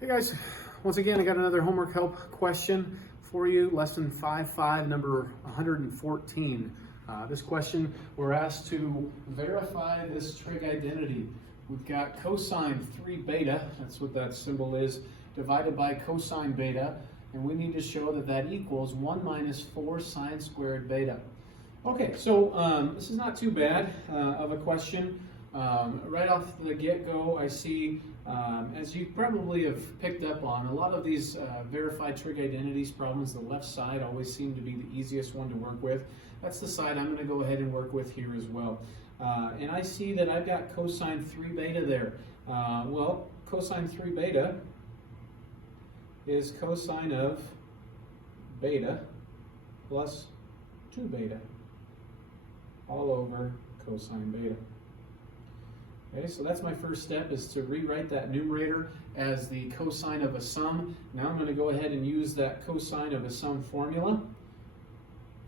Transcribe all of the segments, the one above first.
Hey guys, once again I got another homework help question for you, lesson 5.5, number 114. This question, we're asked to verify this trig identity. We've got cosine 3 beta, that's what that symbol is, divided by cosine beta, and we need to show that that equals 1 minus 4 sine squared beta. Okay, so this is not too bad of a question. Right off the get-go, I see, as you probably have picked up on, a lot of these verified trig identities problems, the left side always seem to be the easiest one to work with. That's the side I'm going to go ahead and work with here as well. And I see that I've got cosine 3 beta there. Well, cosine 3 beta is cosine of beta plus 2 beta all over cosine beta. Okay, so that's my first step, is to rewrite that numerator as the cosine of a sum. Now I'm going to go ahead and use that cosine of a sum formula.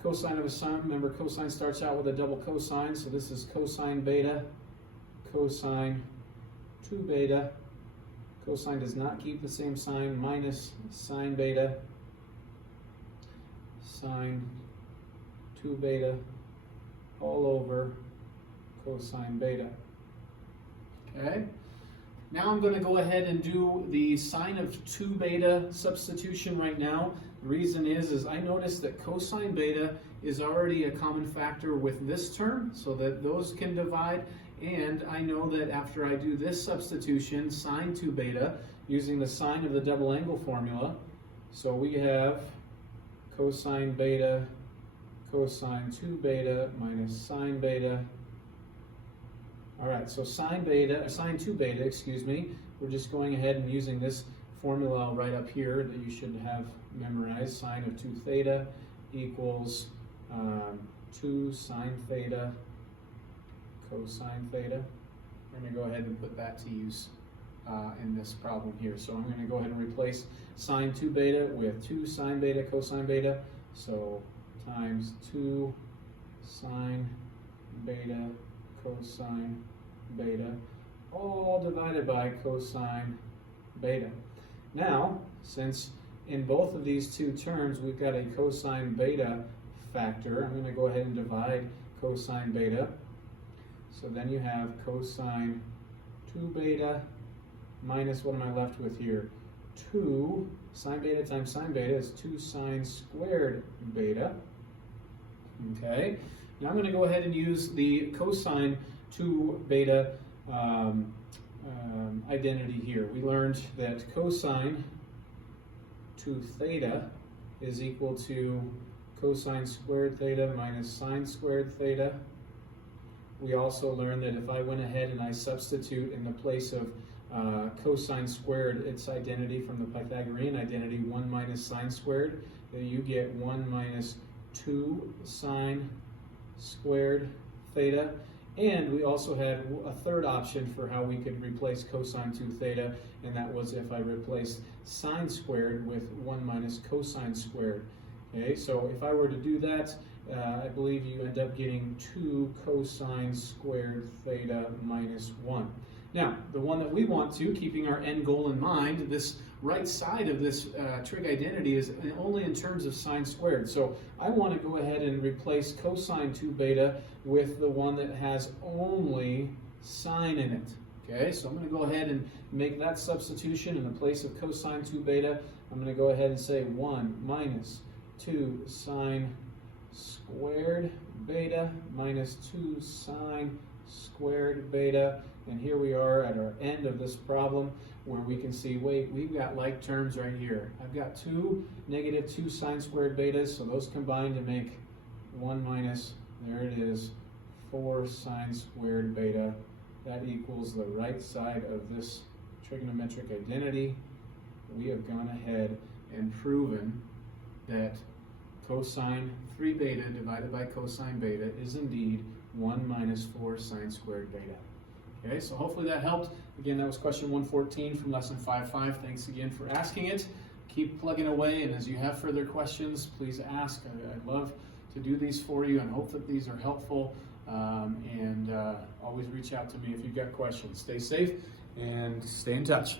Cosine of a sum, remember cosine starts out with a double cosine, so this is cosine beta, cosine 2 beta. Cosine does not keep the same sign, minus sine beta, sine 2 beta, all over cosine beta. Okay, now I'm going to go ahead and do the sine of 2 beta substitution right now. The reason is I noticed that cosine beta is already a common factor with this term, so that those can divide, and I know that after I do this substitution, sine 2 beta, using the sine of the double angle formula, so we have cosine beta, cosine 2 beta minus sine beta. All right, so sine 2 beta, excuse me, we're just going ahead and using this formula right up here that you should have memorized. Sine of 2 theta equals 2 sine theta cosine theta. We're going to go ahead and put that to use in this problem here. So I'm going to go ahead and replace sine 2 beta with 2 sine beta cosine beta. So times 2 sine beta cosine beta, all divided by cosine beta. Now, since in both of these two terms we've got a cosine beta factor, I'm going to go ahead and divide cosine beta. So then you have cosine 2 beta minus, what am I left with here? 2 sine beta times sine beta is 2 sine squared beta. Okay, now I'm going to go ahead and use the cosine 2 beta identity here. We learned that cosine 2 theta is equal to cosine squared theta minus sine squared theta. We also learned that if I went ahead and I substitute in the place of cosine squared its identity from the Pythagorean identity, 1 minus sine squared, that you get 1 minus 2 sine squared theta. And we also had a third option for how we could replace cosine 2 theta, and that was if I replaced sine squared with 1 minus cosine squared. Okay, so if I were to do that, I believe you end up getting 2 cosine squared theta minus 1. Now, the one that we want to, keeping our end goal in mind, this right side of this trig identity is only in terms of sine squared. So I want to go ahead and replace cosine 2 beta with the one that has only sine in it. Okay, so I'm going to go ahead and make that substitution in the place of cosine 2 beta. I'm going to go ahead and say 1 minus 2 sine squared beta minus 2 sine squared beta. And here we are at our end of this problem, where we can see, wait, we've got like terms right here. I've got 2 negative 2 sine squared betas, so those combine to make 1 minus, there it is, 4 sine squared beta. That equals the right side of this trigonometric identity. We have gone ahead and proven that cosine 3 beta divided by cosine beta is indeed 1 minus 4 sine squared beta. Okay, so hopefully that helped. Again, that was question 114 from lesson 5.5. Thanks again for asking it. Keep plugging away, and as you have further questions, please ask. I'd love to do these for you and hope that these are helpful. Always reach out to me if you've got questions. Stay safe and stay in touch.